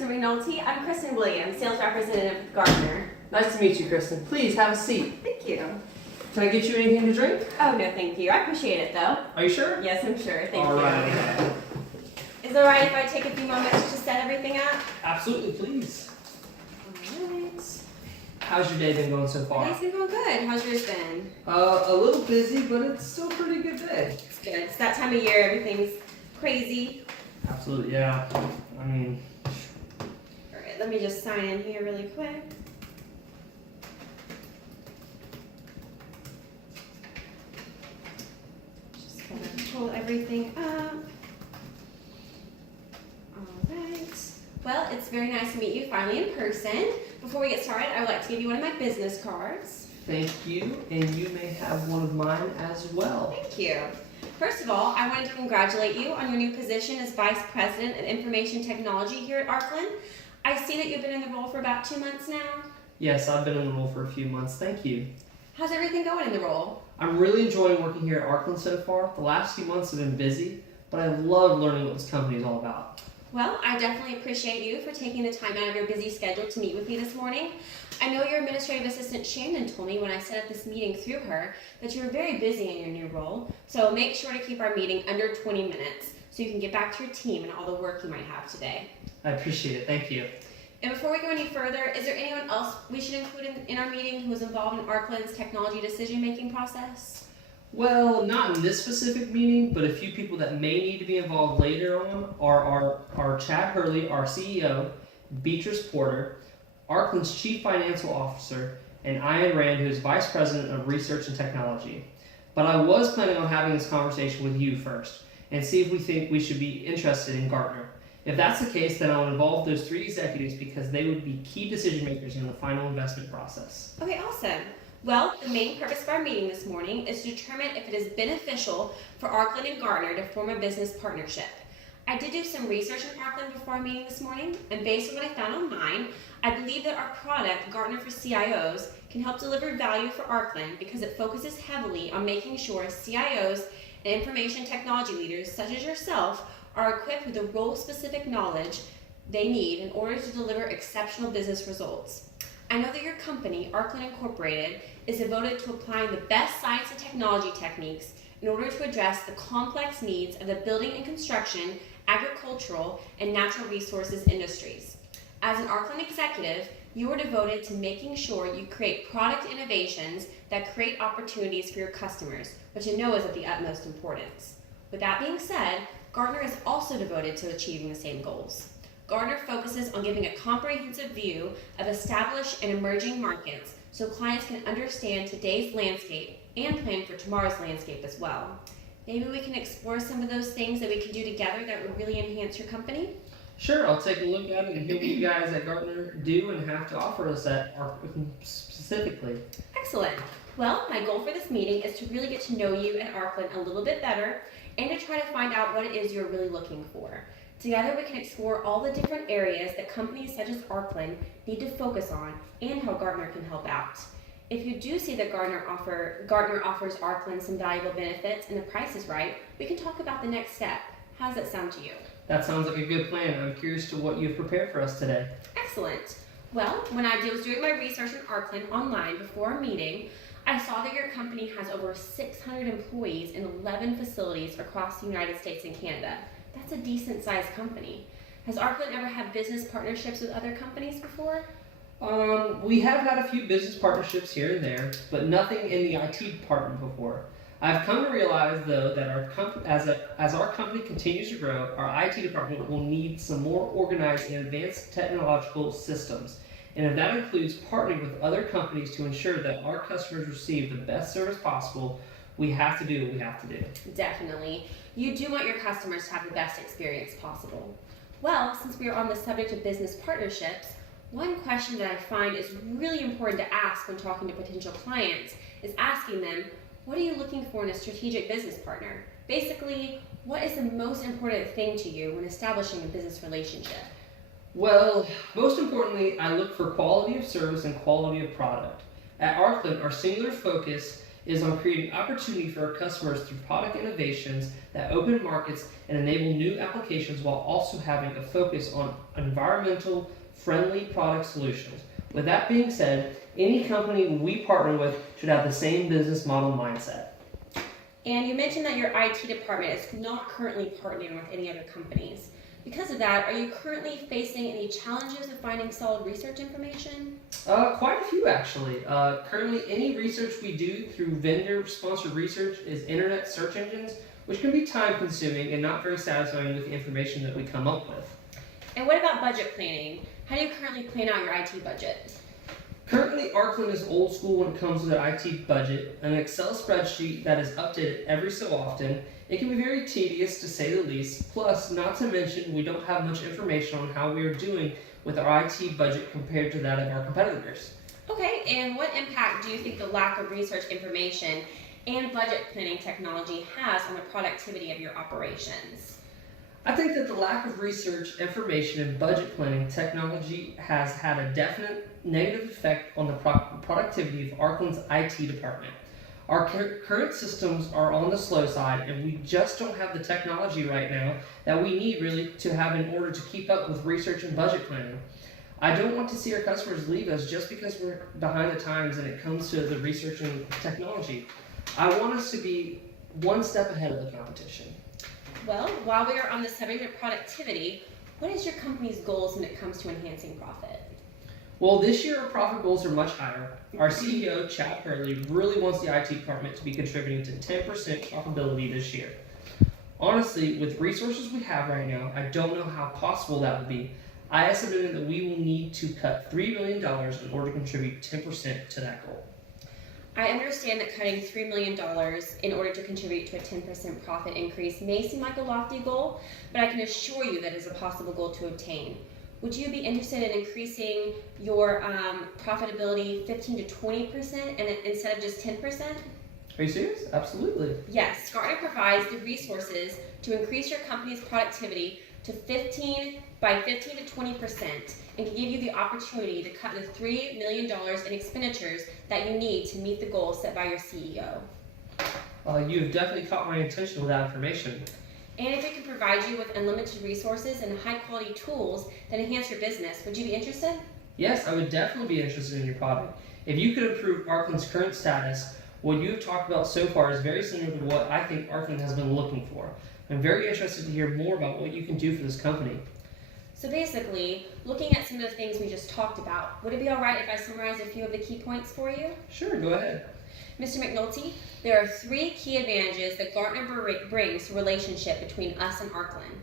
Mr. McNulty. I'm Kristen Williams, sales representative with Gartner. Nice to meet you, Kristen. Please have a seat. Thank you. Can I get you anything to drink? Oh, no, thank you. I appreciate it, though. Are you sure? Yes, I'm sure. Thank All you. right. Is it all right if I take a few moments to set everything up? Absolutely, please. All right. How's your day been going so far? Today's been going good. How's yours been? A little busy, but it's still a pretty good day. It's good. It's that time of year. Everything's crazy. Absolutely, yeah. I mean... All right, let me just sign in here really quick. Just gonna pull everything up. All right. Well, it's very nice to meet you finally in person. Before we get started, I would like to give you one of my business cards. Thank you, and you may have one of mine as well. Thank you. First of all, I wanted to congratulate you on your new position as Vice President of Information Technology here at Arkland. I see that you've been in the role for about 2 months now. Yes, I've been in the role for a few months. Thank you. How's everything going in the role? I'm really enjoying working here at Arkland so far. The last few months have been busy, but I love learning what this company is all about. Well, I definitely appreciate you for taking the time out of your busy schedule to meet with me this morning. I know your administrative assistant Shannon told me when I set up this meeting through her that you were very busy in your new role, so make sure to keep our meeting under 20 minutes so you can get back to your team and all the work you might have today. I appreciate it. Thank you. And before we go any further, is there anyone else we should include in our meeting who is involved in Arkland's technology decision-making process? Well, not in this specific meeting, but a few people that may need to be involved later on are Chad Hurley, our CEO, Beatrice Porter, Arkland's Chief Financial Officer, and Ian Rand, who is Vice President of Research and Technology. But I was planning on having this conversation with you first, and see if we think we should be interested in Gartner. If that's the case, then I'll involve those 3 executives because they would be key decision makers in the final investment process. Okay, awesome. Well, the main purpose of our meeting this morning is to determine if it is beneficial for Arkland and Gartner to form a business partnership. I did do some research on Arkland before our meeting this morning, and based on what I found online, I believe that our product, Gartner for CIOs, can help deliver value for Arkland because it focuses heavily on making sure CIOs and information technology leaders, such as yourself, are equipped with the role-specific knowledge they need in order to deliver exceptional business results. I know that your company, Arkland Incorporated, is devoted to applying the best science and technology techniques in order to address the complex needs of the building and construction, agricultural, and natural resources industries. As an Arkland executive, you are devoted to making sure you create product innovations that create opportunities for your customers, which I know is of the utmost importance. With that being said, Gartner is also devoted to achieving the same goals. Gartner focuses on giving a comprehensive view of established and emerging markets so clients can understand today's landscape and plan for tomorrow's landscape as well. Maybe we can explore some of those things that we can do together that would really enhance your company? Sure, I'll take a look at it and hear what you guys at Gartner do and have to offer us at Arkland specifically. Excellent. Well, my goal for this meeting is to really get to know you at Arkland a little bit better and to try to find out what it is you're really looking for. Together we can explore all the different areas that companies such as Arkland need to focus on and how Gartner can help out. If you do see that Gartner offers Arkland some valuable benefits and the price is right, we can talk about the next step. How does that sound to you? That sounds like a good plan. I'm curious to what you've prepared for us today. Excellent. Well, when I was doing my research on Arkland online before our meeting, I saw that your company has over 600 employees in 11 facilities across the United States and Canada. That's a decent sized company. Has Arkland ever had business partnerships with other companies before? We have had a few business partnerships here and there, but nothing in the IT department before. I've come to realize, though, that as our company continues to grow, our IT department will need some more organized and advanced technological systems. And if that includes partnering with other companies to ensure that our customers receive the best service possible, we have to do what we have to do. Definitely. You do want your customers to have the best experience possible. Well, since we are on the subject of business partnerships, one question that I find is really important to ask when talking to potential clients is asking them, what are you looking for in a strategic business partner? Basically, what is the most important thing to you when establishing a business relationship? Well, most importantly, I look for quality of service and quality of product. At Arkland, our singular focus is on creating opportunity for our customers through product innovations that open markets and enable new applications while also having a focus on environmental friendly product solutions. With that being said, any company we partner with should have the same business model mindset. And you mentioned that your IT department is not currently partnering with any other companies. Because of that, are you currently facing any challenges of finding solid research information? Quite a few actually. Currently, any research we do through vendor-sponsored research is internet search engines, which can be time-consuming and not very satisfying with the information that we come up with. And what about budget planning? How do you currently plan out your IT budget? Currently, Arkland is old school when it comes to the IT budget, an Excel spreadsheet that is updated every so often. It can be very tedious to say the least, plus, not to mention, we don't have much information on how we are doing with our IT budget compared to that of our competitors. Okay, and what impact do you think the lack of research information and budget planning technology has on the productivity of your operations? I think that the lack of research, information, and budget planning technology has had a definite negative effect on the productivity of Arkland's IT department. Our current systems are on the slow side, and we just don't have the technology right now that we need really to have in order to keep up with research and budget planning. I don't want to see our customers leave us just because we're behind the times when it comes to the research and technology. I want us to be one step ahead of the competition. Well, while we are on the subject of productivity, what is your company's goals when it comes to enhancing profit? Well, this year our profit goals are much higher. Our CEO, Chad Hurley, really wants the IT department to be contributing to 10% profitability this year. Honestly, with resources we have right now, I don't know how possible that would be. I estimated that we will need to cut $3 million in order to contribute 10% to that goal. I understand that cutting $3 million in order to contribute to a 10% profit increase may seem like a lofty goal, but I can assure you that it is a possible goal to obtain. Would you be interested in increasing your profitability 15 to 20% instead of just 10%? Are you serious? Absolutely. Yes, Gartner provides the resources to increase your company's productivity to 15 to 20% and can give you the opportunity to cut the $3 million in expenditures that you need to meet the goals set by your CEO. You have definitely caught my attention with that information. And if it can provide you with unlimited resources and high quality tools that enhance your business, would you be interested? Yes, I would definitely be interested in your product. If you could improve Arkland's current status, what you have talked about so far is very similar to what I think Arkland has been looking for. I'm very interested to hear more about what you can do for this company. So basically, looking at some of the things we just talked about, would it be all right if I summarize a few of the key points for you? Sure, go ahead. Mr. McNulty, there are 3 key advantages that Gartner brings to the relationship between us and Arkland.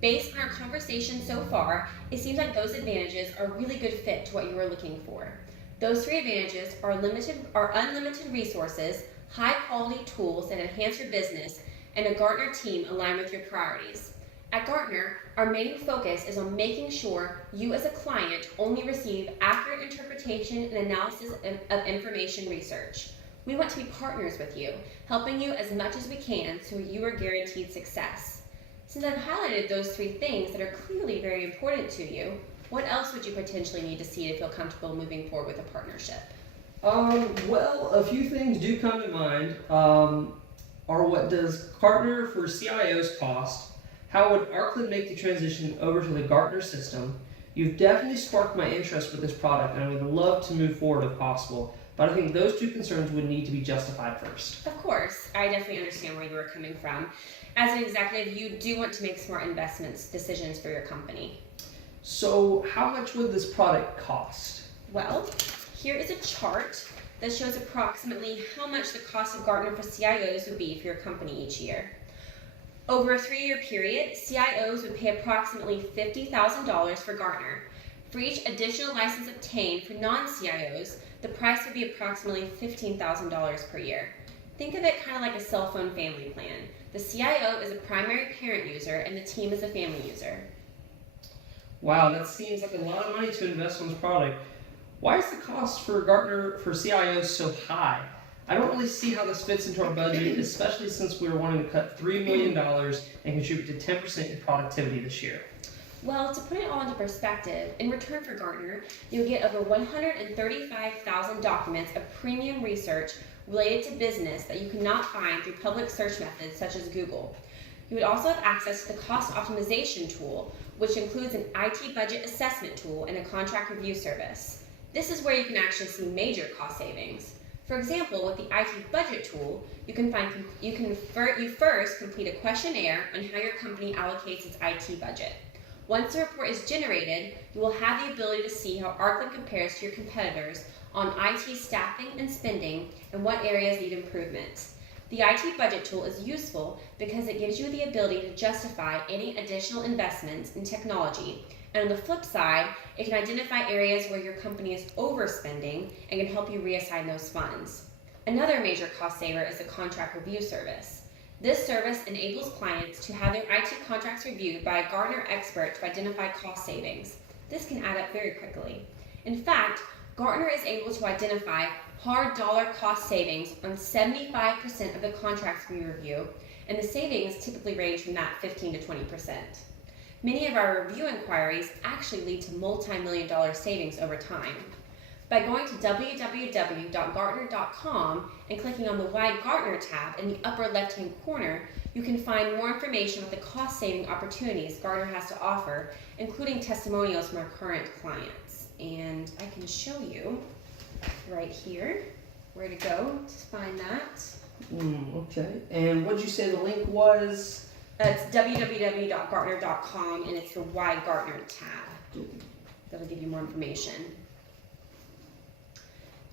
Based on our conversation so far, it seems like those advantages are a really good fit to what you were looking for. Those 3 advantages are unlimited resources, high quality tools that enhance your business, and a Gartner team aligned with your priorities. At Gartner, our main focus is on making sure you as a client only receive accurate interpretation and analysis of information research. We want to be partners with you, helping you as much as we can so you are guaranteed success. Since I've highlighted those 3 things that are clearly very important to you, what else would you potentially need to see to feel comfortable moving forward with a partnership? Well, a few things do come to mind. Are what does Gartner for CIOs cost? How would Arkland make the transition over to the Gartner system? You've definitely sparked my interest with this product, and I would love to move forward if possible. But I think those 2 concerns would need to be justified first. Of course, I definitely understand where you are coming from. As an executive, you do want to make smart decisions for your company. So how much would this product cost? Well, here is a chart that shows approximately how much the cost of Gartner for CIOs would be for your company each year. Over a 3-year period, CIOs would pay approximately $50,000 for Gartner. For each additional license obtained for non-CIOs, the price would be approximately $15,000 per year. Think of it kind of like a cell phone family plan. The CIO is a primary parent user and the team is a family user. Wow, that seems like a lot of money to invest in this product. Why is the cost for Gartner for CIOs so high? I don't really see how this fits into our budget, especially since we were wanting to cut $3 million and contribute to 10% in productivity this year. Well, to put it all into perspective, in return for Gartner, you'll get over 135,000 documents of premium research related to business that you cannot find through public search methods such as Google. You would also have access to the cost optimization tool, which includes an IT budget assessment tool and a contract review service. This is where you can actually see major cost savings. For example, with the IT budget tool, you first complete a questionnaire on how your company allocates its IT budget. Once the report is generated, you will have the ability to see how Arcland compares to your competitors on IT staffing and spending and what areas need improvement. The IT budget tool is useful because it gives you the ability to justify any additional investments in technology. And on the flip side, it can identify areas where your company is overspending and can help you reassign those funds. Another major cost saver is the contract review service. This service enables clients to have their IT contracts reviewed by a Gartner expert to identify cost savings. This can add up very quickly. In fact, Gartner is able to identify hard dollar cost savings on 75% of the contracts we review, and the savings typically range from that 15 to 20%. Many of our review inquiries actually lead to multi-million-dollar savings over time. By going to www.gartner.com and clicking on the Why Gartner tab in the upper left-hand corner, you can find more information about the cost-saving opportunities Gartner has to offer, including testimonials from our current clients. And I can show you right here where to go to find that. Okay. And what did you say the link was? It's www.gartner.com, and it's the Why Gartner tab. That'll give you more information.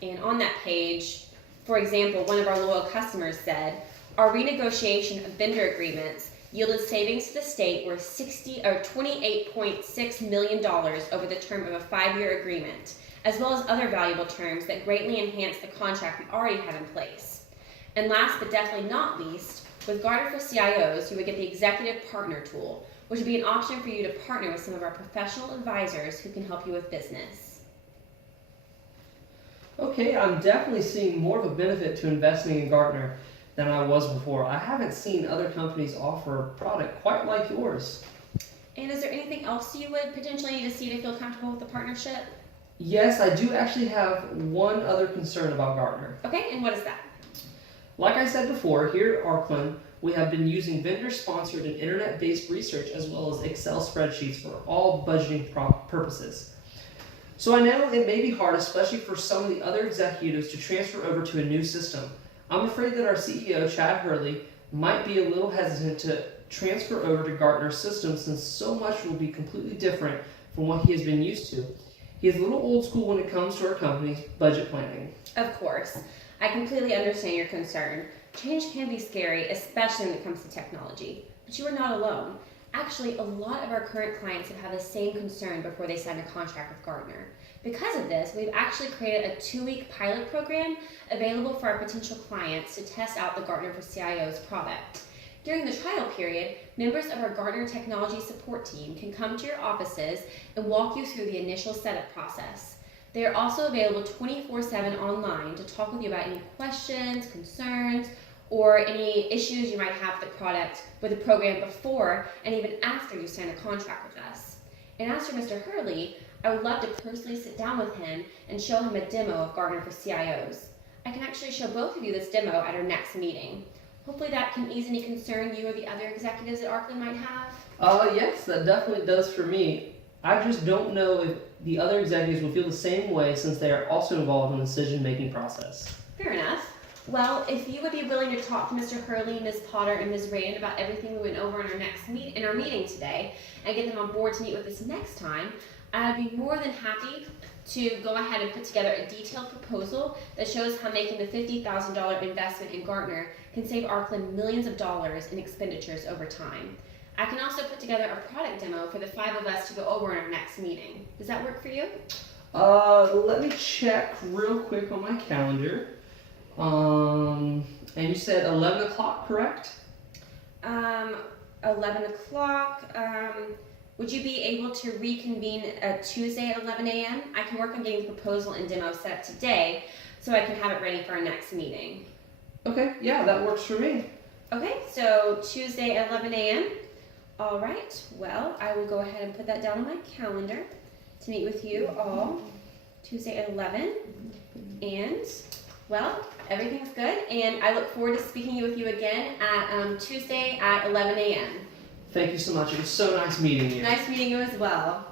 And on that page, for example, one of our loyal customers said, our renegotiation of vendor agreements yielded savings to the state worth $28.6 million over the term of a 5-year agreement, as well as other valuable terms that greatly enhance the contract we already have in place. And last but definitely not least, with Gartner for CIOs, you would get the Executive Partner Tool, which would be an option for you to partner with some of our professional advisors who can help you with business. Okay, I'm definitely seeing more of a benefit to investing in Gartner than I was before. I haven't seen other companies offer a product quite like yours. And is there anything else you would potentially need to see to feel comfortable with the partnership? Yes, I do actually have one other concern about Gartner. Okay, and what is that? Like I said before, here at Arcland, we have been using vendor-sponsored and internet-based research as well as Excel spreadsheets for all budgeting purposes. So I know it may be hard, especially for some of the other executives, to transfer over to a new system. I'm afraid that our CEO, Chad Hurley, might be a little hesitant to transfer over to Gartner's system since so much will be completely different from what he has been used to. He is a little old school when it comes to our company's budget planning. Of course. I completely understand your concern. Change can be scary, especially when it comes to technology. But you are not alone. Actually, a lot of our current clients have had the same concern before they sign a contract with Gartner. Because of this, we've actually created a 2-week pilot program available for our potential clients to test out the Gartner for CIOs product. During the trial period, members of our Gartner technology support team can come to your offices and walk you through the initial setup process. They are also available 24/7 online to talk with you about any questions, concerns, or any issues you might have with the program before and even after you sign a contract with us. And as for Mr. Hurley, I would love to personally sit down with him and show him a demo of Gartner for CIOs. I can actually show both of you this demo at our next meeting. Hopefully that can ease any concern you or the other executives at Arcland might have. Yes, that definitely does for me. I just don't know if the other executives will feel the same way since they are also involved in the decision-making process. Fair enough. Well, if you would be willing to talk to Mr. Hurley, Ms. Potter, and Ms. Rand about everything we went over in our meeting today and get them on board to meet with us next time, I'd be more than happy to go ahead and put together a detailed proposal that shows how making the $50,000 investment in Gartner can save Arcland millions of dollars in expenditures over time. I can also put together a product demo for the 5 of us to go over in our next meeting. Does that work for you? Let me check real quick on my calendar. And you said 11 o'clock, correct? 11 o'clock. Would you be able to reconvene Tuesday at 11 a.m.? I can work on getting the proposal and demo set up today so I can have it ready for our next meeting. Okay, yeah, that works for me. Okay, so Tuesday at 11 a.m. All right, well, I will go ahead and put that down on my calendar to meet with you all Tuesday at 11. And Well, everything's good, and I look forward to speaking with you again at Tuesday at 11 a.m. Thank you so much. It was so nice meeting you. Nice meeting you as well.